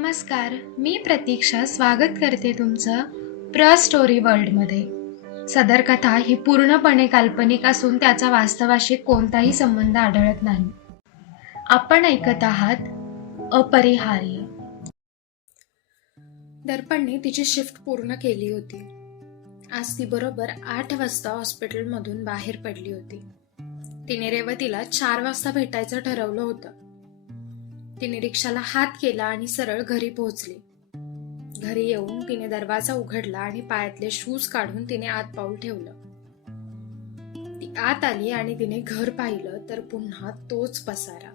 नमस्कार मी प्रतीक्षा स्वागत करते तुमचं प्र स्टोरी वर्ल्डमध्ये. सदर कथा ही पूर्णपणे काल्पनिक असून त्याचा वास्तवाशी कोणताही संबंध आढळत नाही. आपण ऐकत आहात अपरिहार्य. दर्पणने तिची शिफ्ट पूर्ण केली होती. आज ती बरोबर आठ वाजता हॉस्पिटलमधून बाहेर पडली होती. तिने रेवतीला चार वाजता भेटायचं ठरवलं होतं. तिने रिक्षाला हात केला आणि सरळ घरी पोहोचली. घरी येऊन तिने दरवाजा उघडला आणि पायातले शूज काढून तिने आत पाऊल ठेवलं. ती आत आली आणि तिने घर पाहिलं तर पुन्हा तोच पसारा.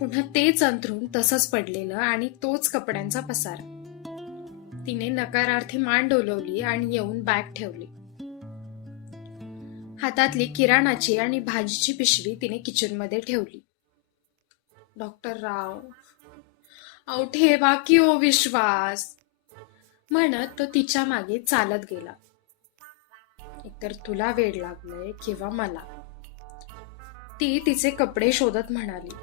पुन्हा तेच अंथरून तसंच पडलेलं आणि तोच कपड्यांचा पसारा. तिने नकारार्थी मान डोलवली आणि येऊन बॅग ठेवली. हातातली किराणाची आणि भाजीची पिशवी तिने किचनमध्ये ठेवली. डॉक्टर राव. अहो ठेवा की ओ विश्वास. म्हणत तो तिच्यामागे चालत गेला. एकतर तुला वेळ लागलंय किंवा मला. ती तिचे कपडे शोधत म्हणाली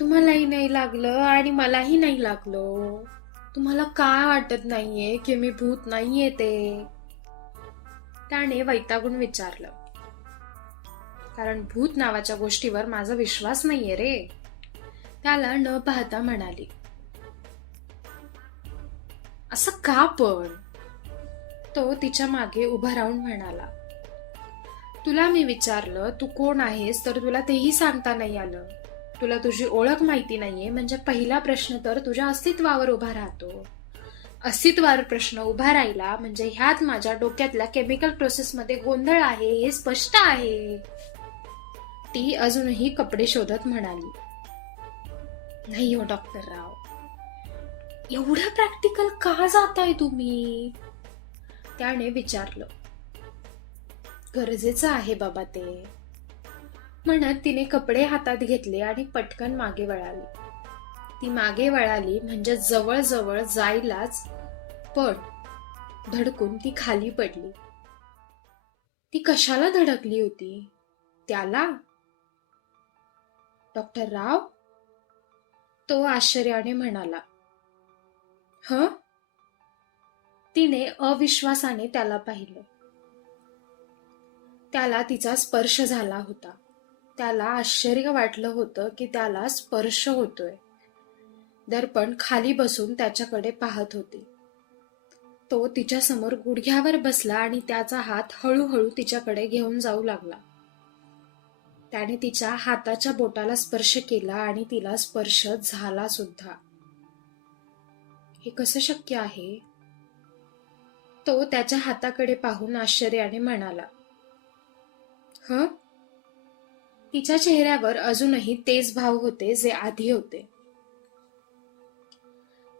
तुम्हालाही नाही लागलं आणि मलाही नाही लागलो. तुम्हाला काय वाटत नाहीये की मी भूत नाहीये ते? त्याने वैतागून विचारलं कारण भूत नावाच्या गोष्टीवर माझा विश्वास नाहीये रे. त्याला न पाहता म्हणाली असं का पण? तो तिच्यामागे उभा राहून म्हणाला तुला मी विचारलं तू कोण आहेस? तर तुला तेही सांगता नाही आलं. तुला तुझी ओळख माहिती नाहीये म्हणजे पहिला प्रश्न तर तुझ्या अस्तित्वावर उभा राहतो. अस्तित्वावर प्रश्न उभा राहिला म्हणजे ह्यात माझ्या डोक्यातल्या केमिकल प्रोसेसमध्ये गोंधळ आहे हे स्पष्ट आहे. ती अजूनही कपडे शोधत म्हणाली. नाही हो डॉक्टर राव. एवढं प्रॅक्टिकल का जाताय तुम्ही? त्याने विचारलं. गरजेचं आहे बाबा ते. म्हणत तिने कपडे हातात घेतले आणि पटकन मागे वळाली. ती मागे वळाली म्हणजे जवळजवळ जायलाच पण धडकून ती खाली पडली. ती कशाला धडकली होती? त्याला डॉक्टर राव? तो आश्चर्याने म्हणाला. ह? तिने अविश्वासाने त्याला पाहिलं. त्याला तिचा स्पर्श झाला होता. त्याला आश्चर्य वाटलं होतं की त्याला स्पर्श होतोय. दर्पण खाली बसून त्याच्याकडे पाहत होती. तो तिच्या समोर गुडघ्यावर बसला आणि त्याचा हात हळूहळू तिच्याकडे घेऊन जाऊ लागला. त्याने तिच्या हाताच्या बोटाला स्पर्श केला आणि तिला स्पर्श झाला सुद्धा. हे कसं शक्य आहे? तो त्याच्या हाताकडे पाहून आश्चर्याने म्हणाला. ह? तिच्या चेहऱ्यावर अजूनही तेच भाव होते जे आधी होते.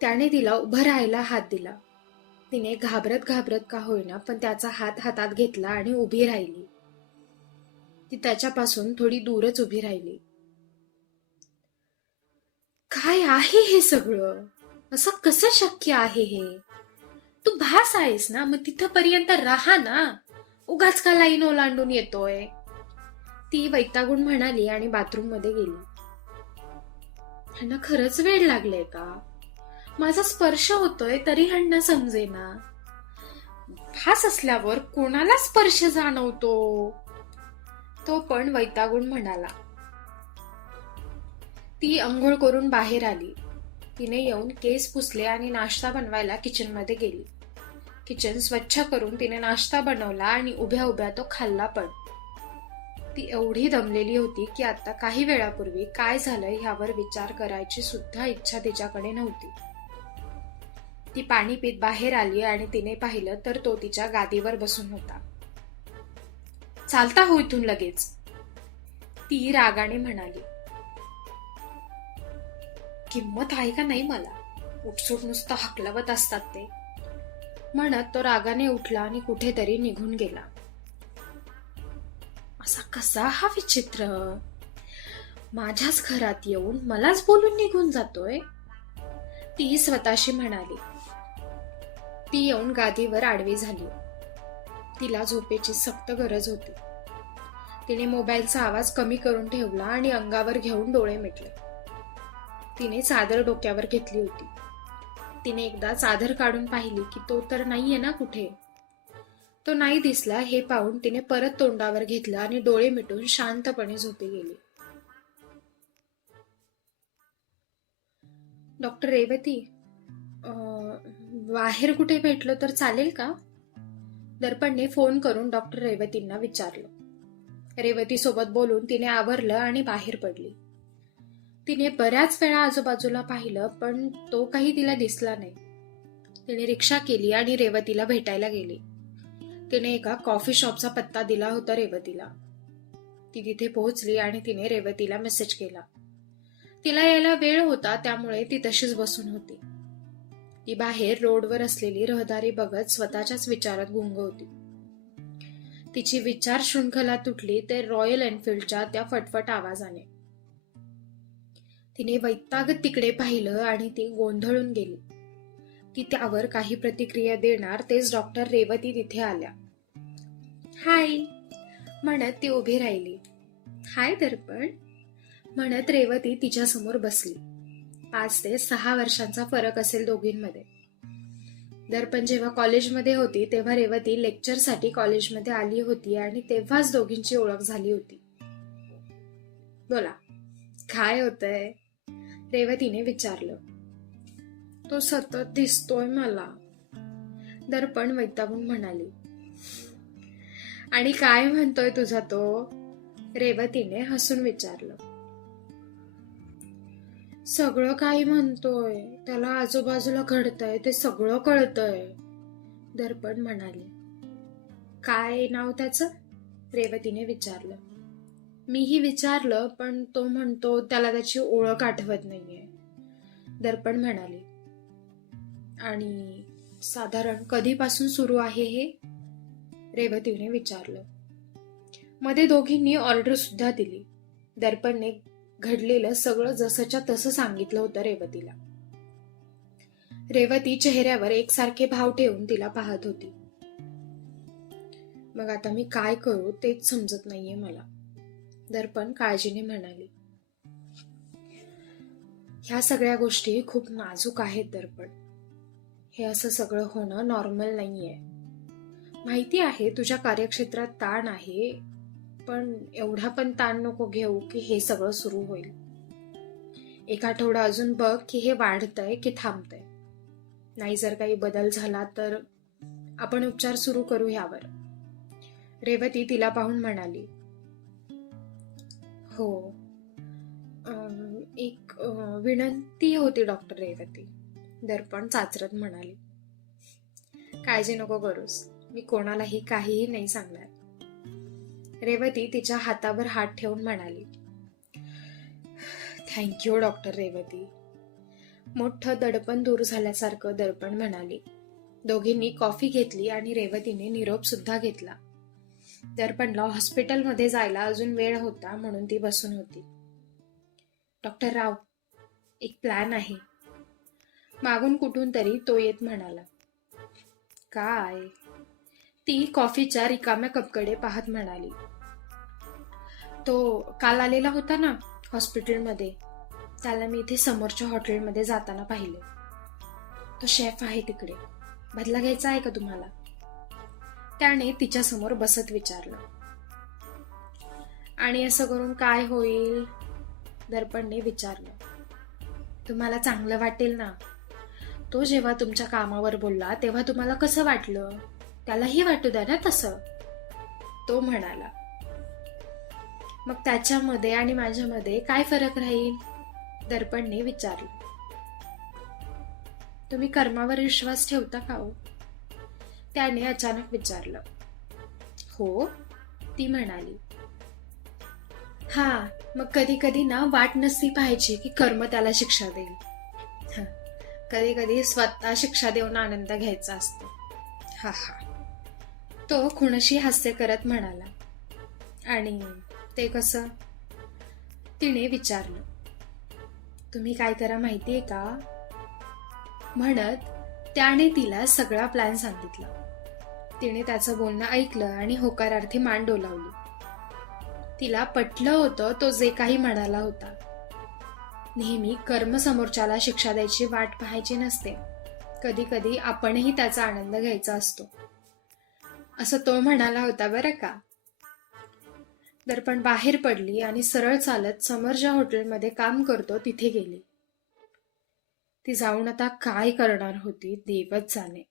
त्याने तिला उभं राहायला हात दिला. तिने घाबरत घाबरत का होईना पण त्याचा हात हातात घेतला आणि उभी राहिली. ती त्याच्यापासून थोडी दूरच उभी राहिली. काय आहे हे सगळं? असं कसं शक्य आहे हे? तू भास आहेस ना मग तिथपर्यंत राहा ना. उगाच का लाईन ओलांडून येतोय? ती वैतागून म्हणाली आणि बाथरूममध्ये गेली. ह्यांना खरंच वेळ लागलाय का? माझा स्पर्श होतोय तरी ह्यांना समजेना. भास असल्यावर कोणाला स्पर्श जाणवतो? तो पण वैतागून म्हणाला. ती अंघोळ करून बाहेर आली. तिने येऊन केस पुसले आणि नाश्ता बनवायला किचनमध्ये गेली. किचन स्वच्छ करून तिने नाश्ता बनवला आणि उभ्या उभ्या तो खाल्ला पण. ती एवढी दमलेली होती की आता काही वेळापूर्वी काय झालं ह्यावर विचार करायची सुद्धा इच्छा तिच्याकडे नव्हती. ती पाणी पीत बाहेर आली आणि तिने पाहिलं तर तो तिच्या गादीवर बसून होता. चालता हो इथून लगेच. ती रागाने म्हणाली किंमत आहे का नाही मला? उठसूट नुसतं हकलवत असतात ते. म्हणत तो रागाने उठला आणि कुठेतरी निघून गेला. असा कसा हा विचित्र? माझ्याच घरात येऊन मलाच बोलून निघून जातोय. ती स्वतःशी म्हणाली. ती येऊन गादीवर आडवी झाली. तिला झोपेची सक्त गरज होती. तिने मोबाईलचा आवाज कमी करून ठेवला आणि अंगावर घेऊन डोळे मिटले. तिने चादर डोक्यावर घेतली होती. तिने एकदा चादर काढून पाहिली की तो तर नाहीये ना कुठे? तो नाही दिसला हे पाहून तिने परत तोंडावर घेतलं आणि डोळे मिटून शांतपणे झोपी गेली. डॉक्टर रेवती बाहेर कुठे भेटलो तर चालेल का? दर्पणने फोन करून डॉक्टर रेवतींना विचारलं. रेवती सोबत बोलून तिने आवरलं आणि बाहेर पडली. तिने बऱ्याच वेळा आजूबाजूला पाहिलं पण तो काही तिला दिसला नाही. तिने रिक्षा केली आणि रेवतीला भेटायला गेली. तिने एका कॉफी शॉपचा पत्ता दिला होता रेवतीला. ती तिथे पोहोचली आणि तिने रेवतीला मेसेज केला. तिला यायला वेळ होता त्यामुळे ती तशीच बसून होती. ती बाहेर रोडवर असलेली रहदारी बघत स्वतःच्याच विचारात गुंग होती तिची विचार शृंखला तुटली ते रॉयल एनफिल्डच्या त्या फटफट आवाजाने. तिने वैतागत तिकडे पाहिलं आणि ती गोंधळून गेली. ती त्यावर काही प्रतिक्रिया देणार तेच डॉक्टर रेवती तिथे आल्या. हाय म्हणत ती उभी राहिली. हाय दर्पण म्हणत रेवती तिच्यासमोर बसली. पाच ते सहा वर्षांचा फरक असेल दोघींमध्ये. दर्पण जेव्हा कॉलेजमध्ये होती तेव्हा रेवती लेक्चरसाठी कॉलेजमध्ये आली होती आणि तेव्हाच दोघींची ओळख झाली होती. बोला काय होतंय? रेवतीने विचारलं. तो सतत दिसतोय मला. दर्पण वैतागून म्हणाली. आणि काय म्हणतोय तुझा तो? रेवतीने हसून विचारलं. सगळं काही म्हणतोय. त्याला आजूबाजूला घडतंय ते सगळं कळतंय. दर्पण म्हणाले काय नाव त्याचं? रेवतीने विचारलं. मीही विचारलं पण तो म्हणतो त्याला त्याची ओळख आठवत नाहीये. दर्पण म्हणाले आणि साधारण कधीपासून सुरू आहे हे? रेवतीने विचारलं. मध्ये दोघींनी ऑर्डर सुद्धा दिली. दर्पणने घडलेलं सगळं जसंच्या तसं सांगितलं होतं रेवतीला. रेवती चेहऱ्यावर एकसारखे भाव ठेवून तिला पाहत होती. मग आता मी काय करू तेच समजत नाहीये मला. दर्पण काळजीने म्हणाली ह्या सगळ्या गोष्टी खूप नाजूक आहेत दर्पण. हे असं सगळं होणं नॉर्मल नाहीये. माहिती आहे तुझ्या कार्यक्षेत्रात ताण आहे पण एवढा पण ताण नको घेऊ की हे सगळं सुरू होईल. एक आठवडा अजून बघ की हे वाढतंय की थांबतंय. नाही जर काही बदल झाला तर आपण उपचार सुरू करू ह्यावर. रेवती तिला पाहून म्हणाली हो. एक विनंती होती डॉक्टर रेवती. दर्पण चाचरत म्हणाली काळजी नको करूस. मी कोणालाही काहीही नाही सांगणार. रेवती तिच्या हातावर हात ठेवून म्हणाली थँक्यू डॉक्टर रेवती. मोठं दडपण दूर झाल्यासारखं दर्पण म्हणाली. दोघींनी कॉफी घेतली आणि रेवतीने निरोप सुद्धा घेतला. दर्पणला हॉस्पिटलमध्ये जायला अजून वेळ होता म्हणून ती बसून होती. डॉक्टर राव एक प्लॅन आहे. मागून कुठून तरी तो येत म्हणाला. काय? ती कॉफीच्या रिकाम्या कपकडे पाहत म्हणाली. तो काल आलेला होता ना हॉस्पिटलमध्ये त्याला मी इथे समोरच्या हॉटेलमध्ये जाताना पाहिले. तो शेफ आहे तिकडे. बदला घ्यायचा आहे का तुम्हाला? त्याने तिच्यासमोर बसत विचारलं. आणि असं करून काय होईल? दर्पणने विचारलं. तुम्हाला चांगलं वाटेल ना? तो जेव्हा तुमच्या कामावर बोलला तेव्हा तुम्हाला कसं वाटलं? त्यालाही वाटू द्या ना तसं. तो म्हणाला मग त्याच्यामध्ये आणि माझ्यामध्ये काय फरक राहील? दर्पणने विचारलं. तुम्ही कर्मावर विश्वास ठेवता का हो? त्याने अचानक विचारलं. हो ती म्हणाली. हा मग कधी कधी ना वाट नसली पाहिजे की कर्म त्याला शिक्षा देईल. कधी कधी स्वतः शिक्षा देऊन आनंद घ्यायचा असतो. हा हा. तो खुणशी हास्य करत म्हणाला. आणि ते कसं? तिने विचारलं. तुम्ही काय करा माहितीये का? म्हणत त्याने तिला सगळा प्लॅन सांगितला. तिने त्याचं बोलणं ऐकलं आणि होकारार्थी मान डोलावली. तिला पटलं होतं तो जे काही म्हणाला होता. नेहमी कर्म समोरच्याला शिक्षा द्यायची वाट पाहायची नसते. कधी कधी आपणही त्याचा आनंद घ्यायचा असतो. असं तो म्हणाला होता बरं का? दर्पण बाहेर पडली आणि सरळ चालत समोर ज्या हॉटेलमध्ये काम करतो तिथे गेली. ती जाऊन आता काय करणार होती देवच जाणे.